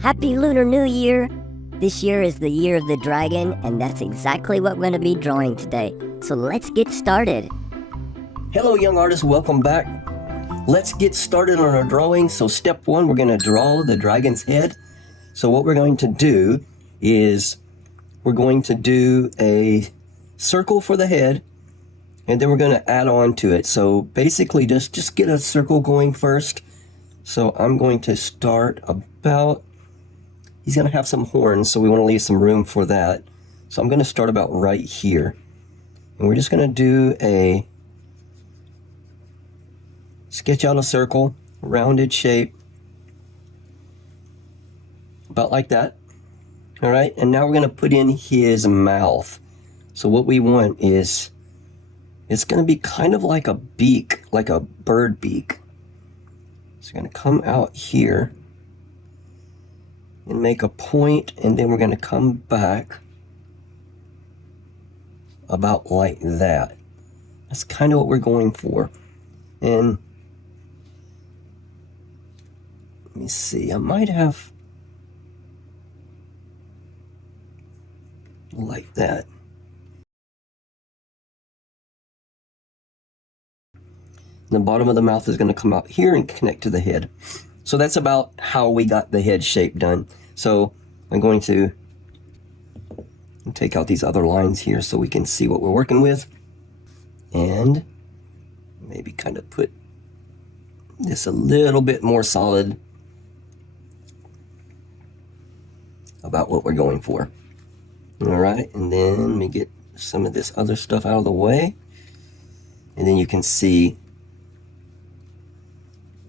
Happy Lunar New Year! This year is the year of the dragon, and that's exactly what we're going to be drawing today. So let's get started. Hello young artists, welcome back. Let's get started on our drawing. So step one, we're going to draw the dragon's head. So what we're going to do is we're going to do a circle for the head, and then we're going to add on to it. So basically just get a circle going first. So I'm going to start about, he's going to have some horns, so we want to leave some room for that. So I'm going to start about right here. And we're just going to do a sketch out a circle, rounded shape, about like that. All right, and now we're going to put in his mouth. So what we want is, it's going to be kind of like a beak, like a bird beak. It's going to come out here and make a point, and then we're going to come back about like that. That's kind of what we're going for. And let me see, I might have like that. The bottom of the mouth is going to come out here and connect to the head. So that's about how we got the head shape done. So I'm going to take out these other lines here so we can see what we're working with. And maybe kind of put this a little bit more solid about what we're going for. All right, and then let me get some of this other stuff out of the way. And then you can see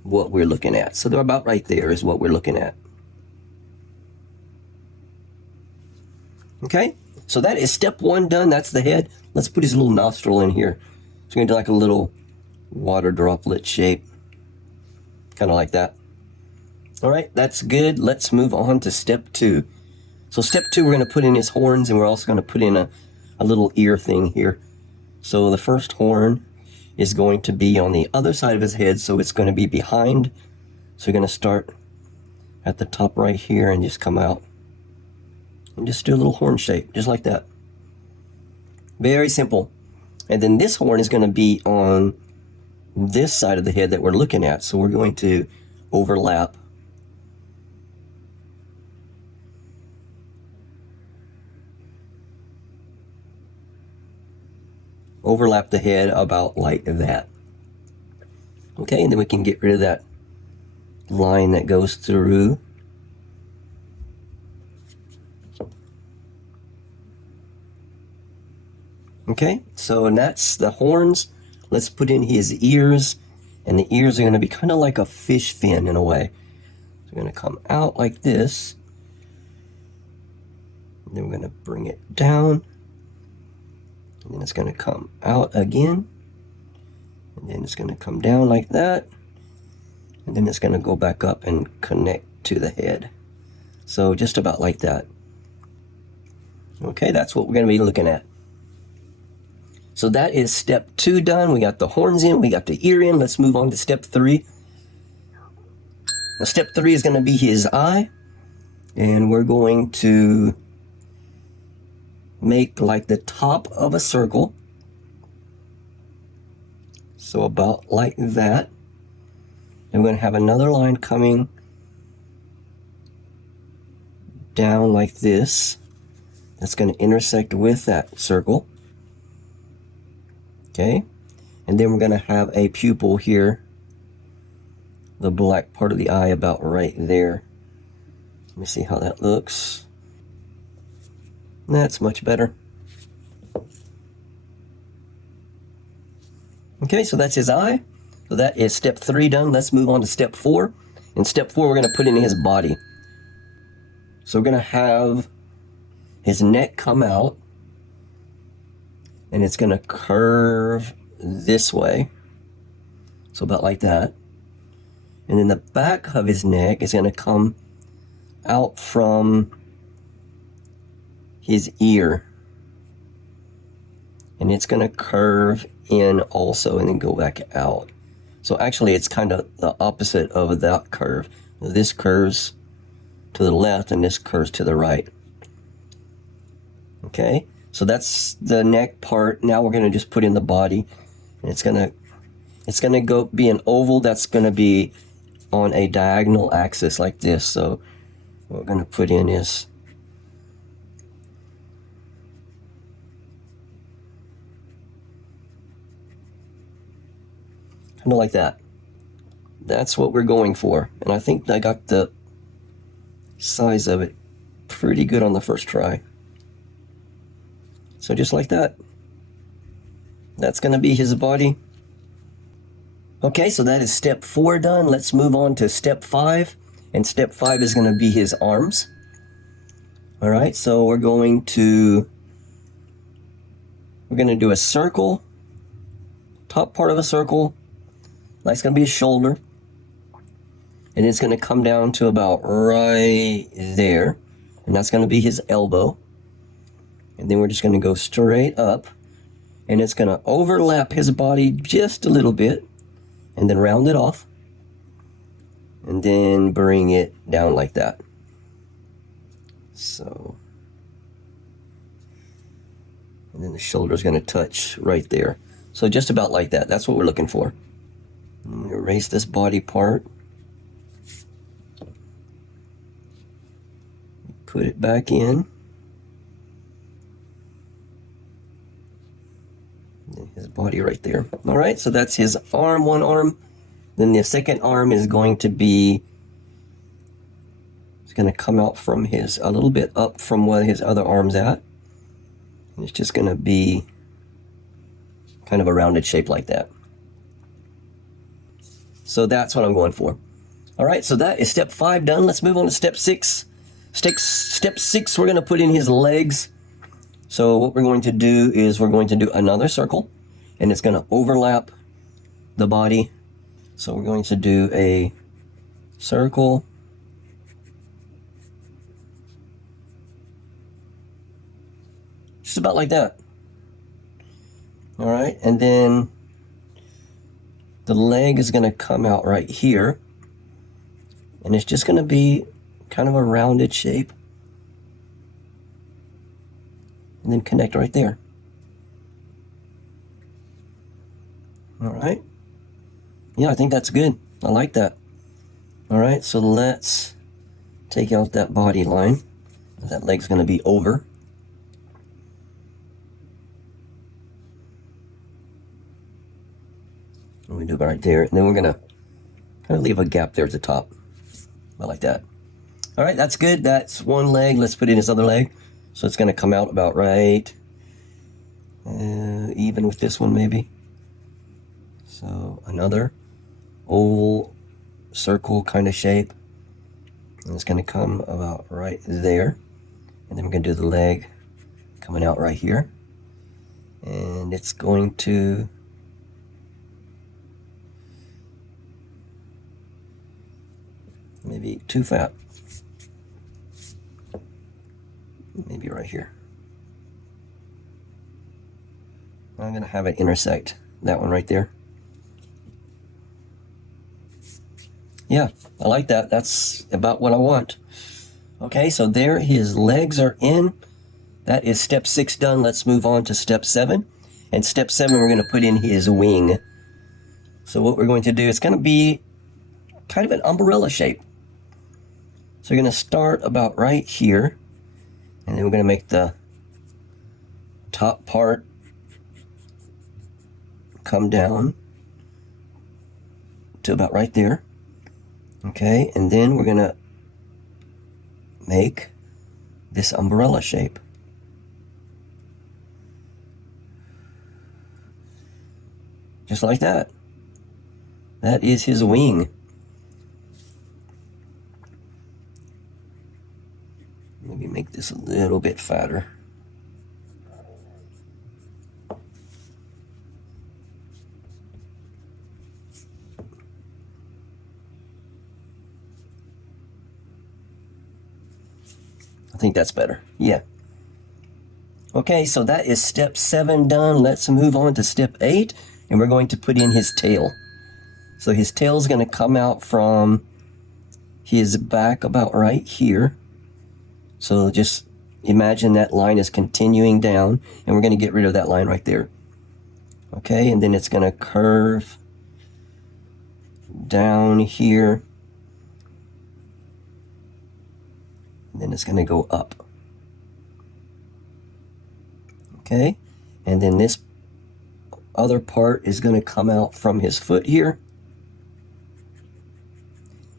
what we're looking at. So they're about right there is what we're looking at. Okay, so that is step one done. That's the head. Let's put his little nostril in here. So we're gonna do like a little water droplet shape, kind of like that. All right, that's good. Let's move on to step two. So step two, we're gonna put in his horns, and we're also gonna put in a little ear thing here. So the first horn is going to be on the other side of his head, so it's going to be behind. So we're going to start at the top right here and just come out and just do a little horn shape, just like that. Very simple. And then this horn is going to be on this side of the head that we're looking at, so we're going to overlap the head about like that. Okay, and then we can get rid of that line that goes through. Okay, so that's the horns. Let's put in his ears, and the ears are going to be kind of like a fish fin in a way. So we're going to come out like this, and then we're going to bring it down. And then it's going to come out again, and then it's going to come down like that, and then it's going to go back up and connect to the head. So just about like that. Okay, that's what we're going to be looking at. So that is step two done. We got the horns in, we got the ear in. Let's move on to step three. Now, step three is going to be his eye, and we're going to make like the top of a circle, so about like that. And we're going to have another line coming down like this that's going to intersect with that circle. Okay, and then we're going to have a pupil here, the black part of the eye about right there. Let me see how that looks. That's much better. Okay, so that's his eye. So that is step three done. Let's move on to step four. In step four, we're going to put in his body. So we're going to have his neck come out, and it's going to curve this way. So about like that. And then the back of his neck is going to come out from his ear, and it's going to curve in also and then go back out. So actually it's kind of the opposite of that curve. This curves to the left and this curves to the right. Okay, so that's the neck part. Now we're gonna just put in the body, and it's gonna go be an oval that's gonna be on a diagonal axis like this. So what we're gonna put in is kind of like that. That's what we're going for, and I think I got the size of it pretty good on the first try. So just like that. That's going to be his body. Okay, so that is step 4 done. Let's move on to step 5. And step 5 is going to be his arms. All right, so we're going to do a circle, top part of a circle. That's going to be his shoulder. And it's going to come down to about right there. And that's going to be his elbow. And then we're just going to go straight up. And it's going to overlap his body just a little bit. And then round it off. And then bring it down like that. So. And then the shoulder is going to touch right there. So just about like that. That's what we're looking for. I'm going to erase this body part. Put it back in. His body right there. All right, so that's his arm, one arm. Then the second arm is going to be, it's going to come out from his, a little bit up from where his other arm's at. And it's just going to be kind of a rounded shape like that. So that's what I'm going for. All right, so that is step 5 done. Let's move on to step 6. Step 6, we're going to put in his legs. So what we're going to do is we're going to do another circle, and it's going to overlap the body. So we're going to do a circle. Just about like that. All right, and then the leg is going to come out right here, and it's just going to be kind of a rounded shape. And then connect right there. All right. Yeah, I think that's good. I like that. All right, so let's take out that body line. That leg's going to be over. And we do it right there. And then we're going to kind of leave a gap there at the top. About like that. All right, that's good. That's one leg. Let's put in his other leg. So it's going to come out about right, even with this one maybe. So another oval circle kind of shape. And it's going to come about right there. And then we're going to do the leg coming out right here. And it's going to maybe too fat. Maybe right here. I'm going to have it intersect that one right there. Yeah, I like that. That's about what I want. Okay, so there his legs are in. That is step 6 done. Let's move on to step 7. And step 7, we're going to put in his wing. So what we're going to do, it's going to be kind of an umbrella shape. So you're going to start about right here. And then we're going to make the top part come down to about right there. Okay, and then we're going to make this umbrella shape. Just like that. That is his wing. Maybe make this a little bit fatter. I think that's better. Yeah. Okay, so that is step 7 done. Let's move on to step 8, and we're going to put in his tail. So his tail is going to come out from his back about right here. So just imagine that line is continuing down, and we're going to get rid of that line right there. Okay, and then it's going to curve down here, and then it's going to go up. Okay, and then this other part is going to come out from his foot here,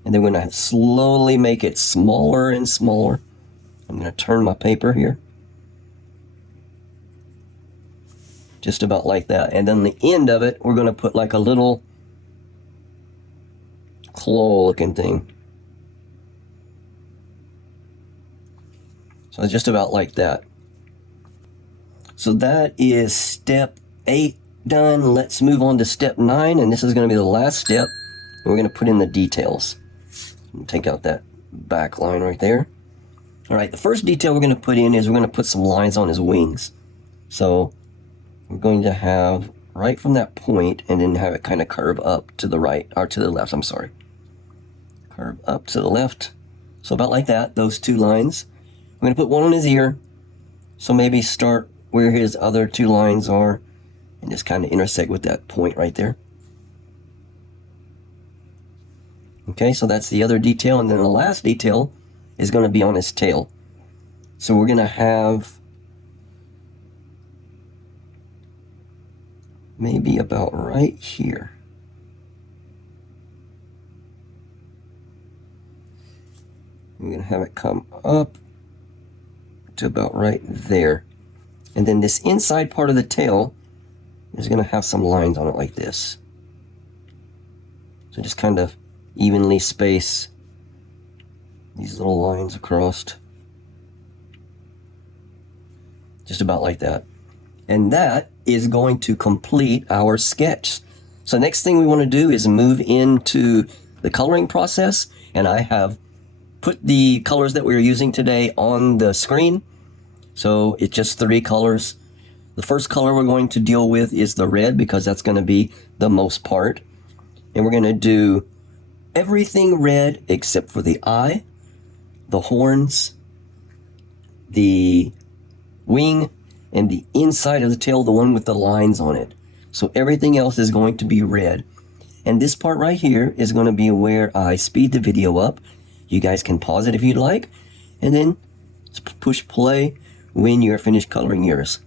and then we're going to slowly make it smaller and smaller. I'm going to turn my paper here, just about like that, and then the end of it we're going to put like a little claw looking thing. So just about like that. So that is step 8 done. Let's move on to step 9, and this is going to be the last step. We're going to put in the details. Take out that back line right there. All right, the first detail we're going to put in is we're going to put some lines on his wings. So we're going to have right from that point and then have it kind of curve up to the right, or to the left, I'm sorry. Curve up to the left. So about like that, those 2 lines. We're going to put one on his ear. So maybe start where his other 2 lines are and just kind of intersect with that point right there. Okay, so that's the other detail, and then the last detail is going to be on his tail. So we're going to have maybe about right here. We're going to have it come up to about right there. And then this inside part of the tail is going to have some lines on it like this. So just kind of evenly space these little lines across. Just about like that. And that is going to complete our sketch. So next thing we want to do is move into the coloring process. And I have put the colors that we're using today on the screen. So it's just 3 colors. The first color we're going to deal with is the red, because that's going to be the most part. And we're going to do everything red except for the eye, the horns, the wing, and the inside of the tail, the one with the lines on it. So everything else is going to be red. And this part right here is going to be where I speed the video up. You guys can pause it if you'd like, and then push play when you're finished coloring yours.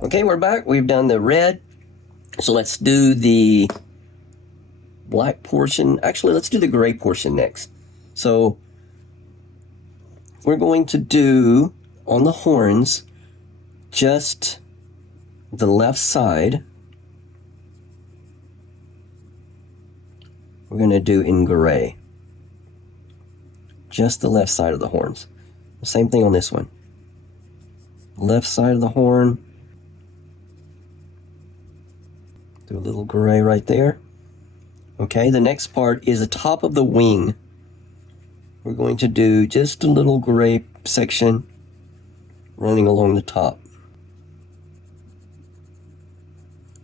Okay, we're back. We've done the red. So let's do the black portion. Actually, let's do the gray portion next. So we're going to do on the horns just the left side. We're going to do in gray. Just the left side of the horns. Same thing on this one. Left side of the horn. Do a little gray right there. Okay, the next part is the top of the wing. We're going to do just a little gray section running along the top.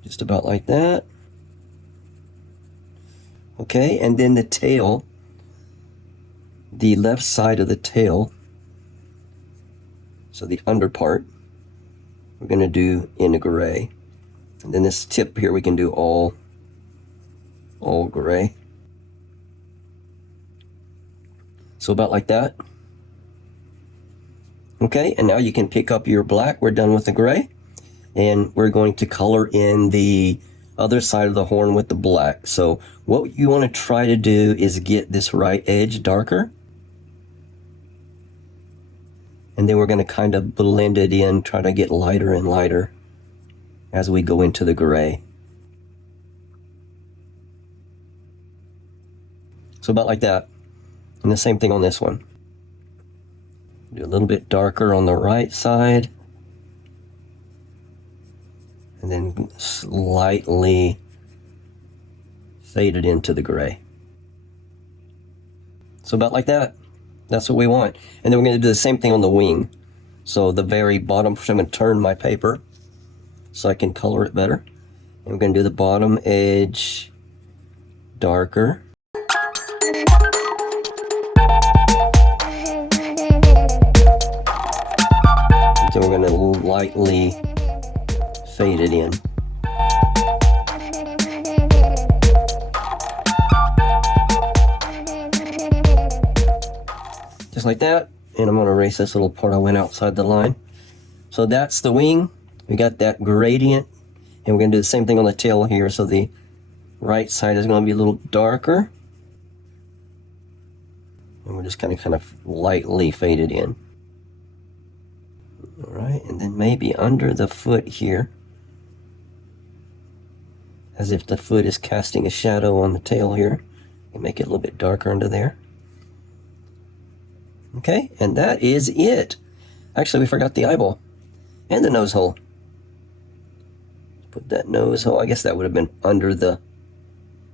Just about like that. Okay, and then the tail, the left side of the tail, so the under part, we're going to do in a gray. And then this tip here we can do all gray. So about like that. Okay, and now you can pick up your black. We're done with the gray. And we're going to color in the other side of the horn with the black. So what you want to try to do is get this right edge darker. And then we're going to kind of blend it in, try to get lighter and lighter as we go into the gray. So about like that. And the same thing on this one. Do a little bit darker on the right side. And then slightly fade it into the gray. So about like that. That's what we want. And then we're going to do the same thing on the wing. So the very bottom, I'm going to turn my paper so I can color it better. And we're going to do the bottom edge darker. So we're going to lightly fade it in. Just like that. And I'm going to erase this little part I went outside the line. So that's the wing. We got that gradient. And we're going to do the same thing on the tail here. So the right side is going to be a little darker. And we're just kind of lightly fade it in. All right, and then maybe under the foot here, as if the foot is casting a shadow on the tail here, and make it a little bit darker under there. Okay, and that is it. Actually, we forgot the eyeball and the nose hole. Put that nose hole, I guess that would have been under the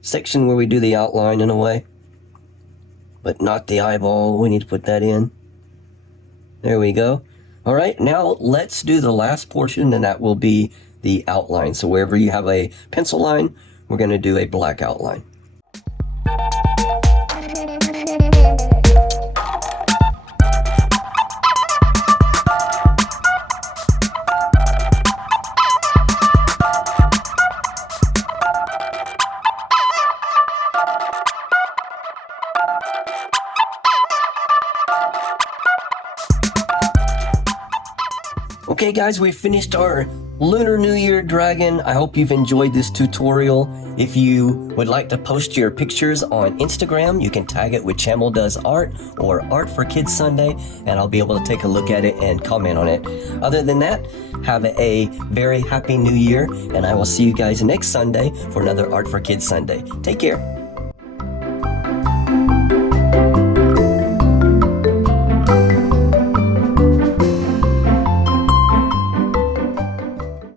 section where we do the outline in a way, but not the eyeball. We need to put that in. There we go. All right, now let's do the last portion, and that will be the outline. So wherever you have a pencil line, we're going to do a black outline. Okay guys, we finished our Lunar New Year Dragon. I hope you've enjoyed this tutorial. If you would like to post your pictures on Instagram, you can tag it with Chamel Does Art or Art for Kids Sunday, and I'll be able to take a look at it and comment on it. Other than that, have a very happy new year, and I will see you guys next Sunday for another Art for Kids Sunday. Take care.